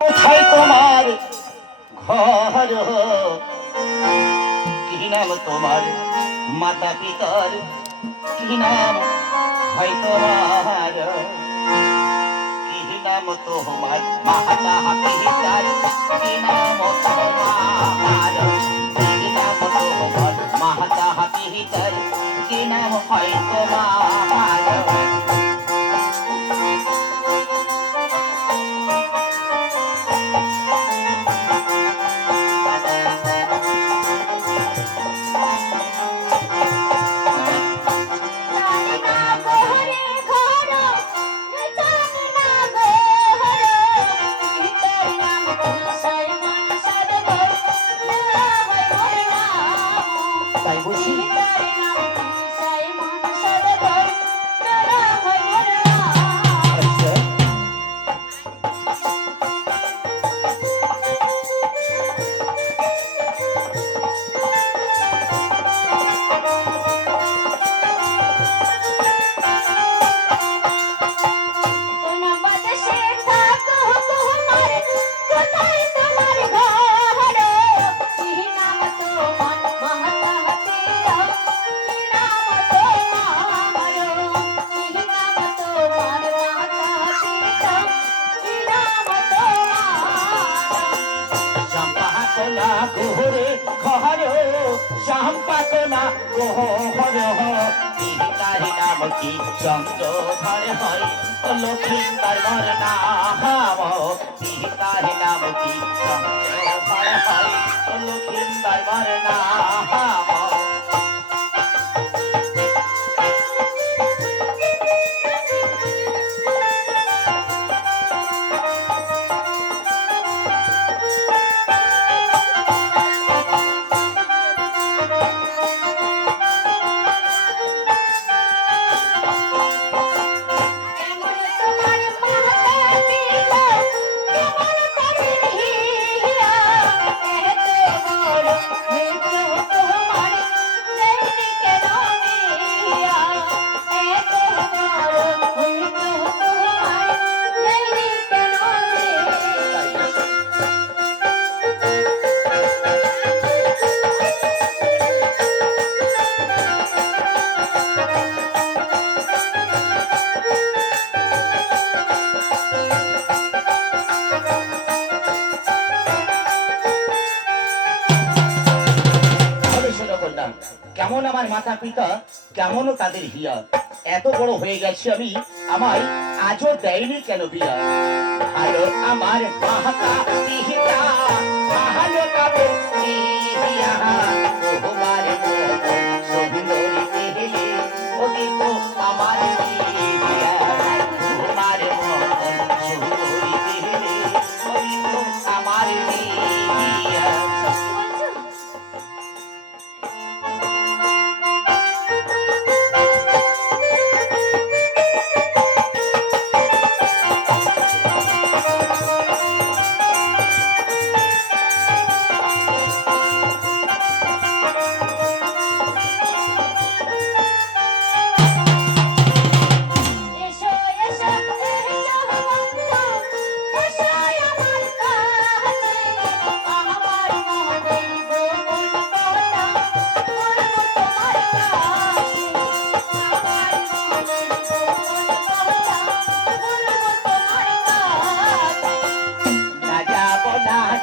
কোথায় তোমার ঘর, কি নাম তোমার মাতা পিতার, কি নাম ভাই তোমার, কি নাম তোমার মাতা পিতার, কি নাম তোমার, কি নাম তোমার মাতা পিতার, কি নাম হয় তোমার। ঘুরে ঘর শ্যাম পাকনা গোহর, তারি নাম কি চন্দ্রধর হয় লক্ষ্মীন্দর বর নাম, তারি নাম কি চন্দ্রধর হয় লক্ষ্মীন্দর বর নাম। কেমন আমার মাতা পিতা, কেমন তাদের হিয়া, এত বড় হয়ে গেছে আমি, আমায় আজও দেয়নি কেন বিয়া। ভালো আমার মাতা পিতা, ভালো তাদের হিয়া, তোমার সুন্দরী পেলে ওদিত আমার হিয়া, তোমার সুন্দরী পেলে ওদিত আমার হিয়া।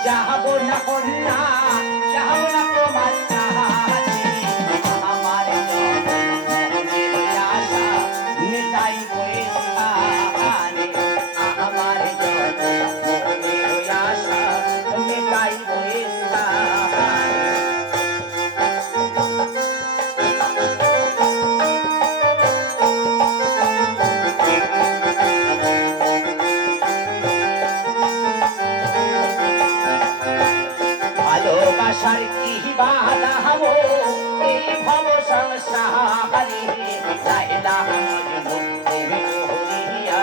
যাবো না কন্যা, যাবো না তোমার কাছে, আমার মনের আশা মেটাই বইখানে, আমার মনের আশা মেটাই বইখানে। ভালোবাসার কি বাধা হবো এই ভব সংসারে, লাইলা মজনু প্রেমে করিয়া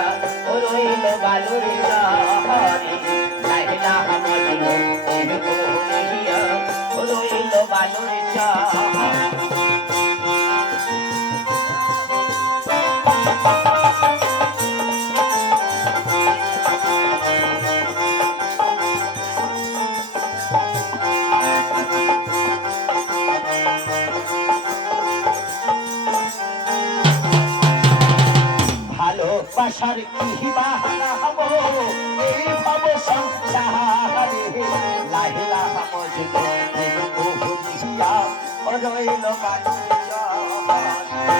রইল বালুর শহরে, লাইলা মজনু প্রেমে করিয়া রইল বালুর শহরে। কি বাহাবো এই ভব সংসারে লাইলা মজনু বহুজিয়া রইল বাদুয়া লাইলা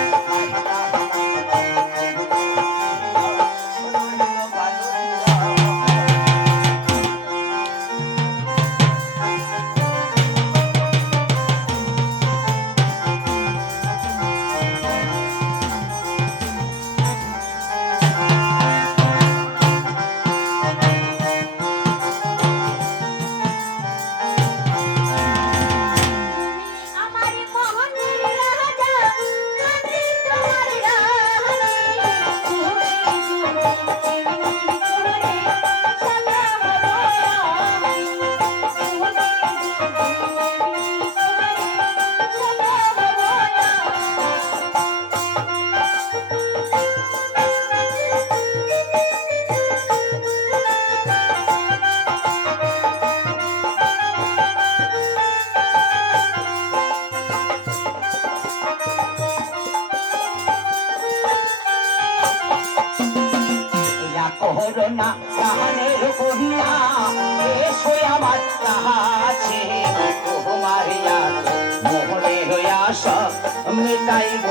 করোনা কাহানের কহিয়া এসো আমার কাছে তোমার মোহনের আশা মেটাইব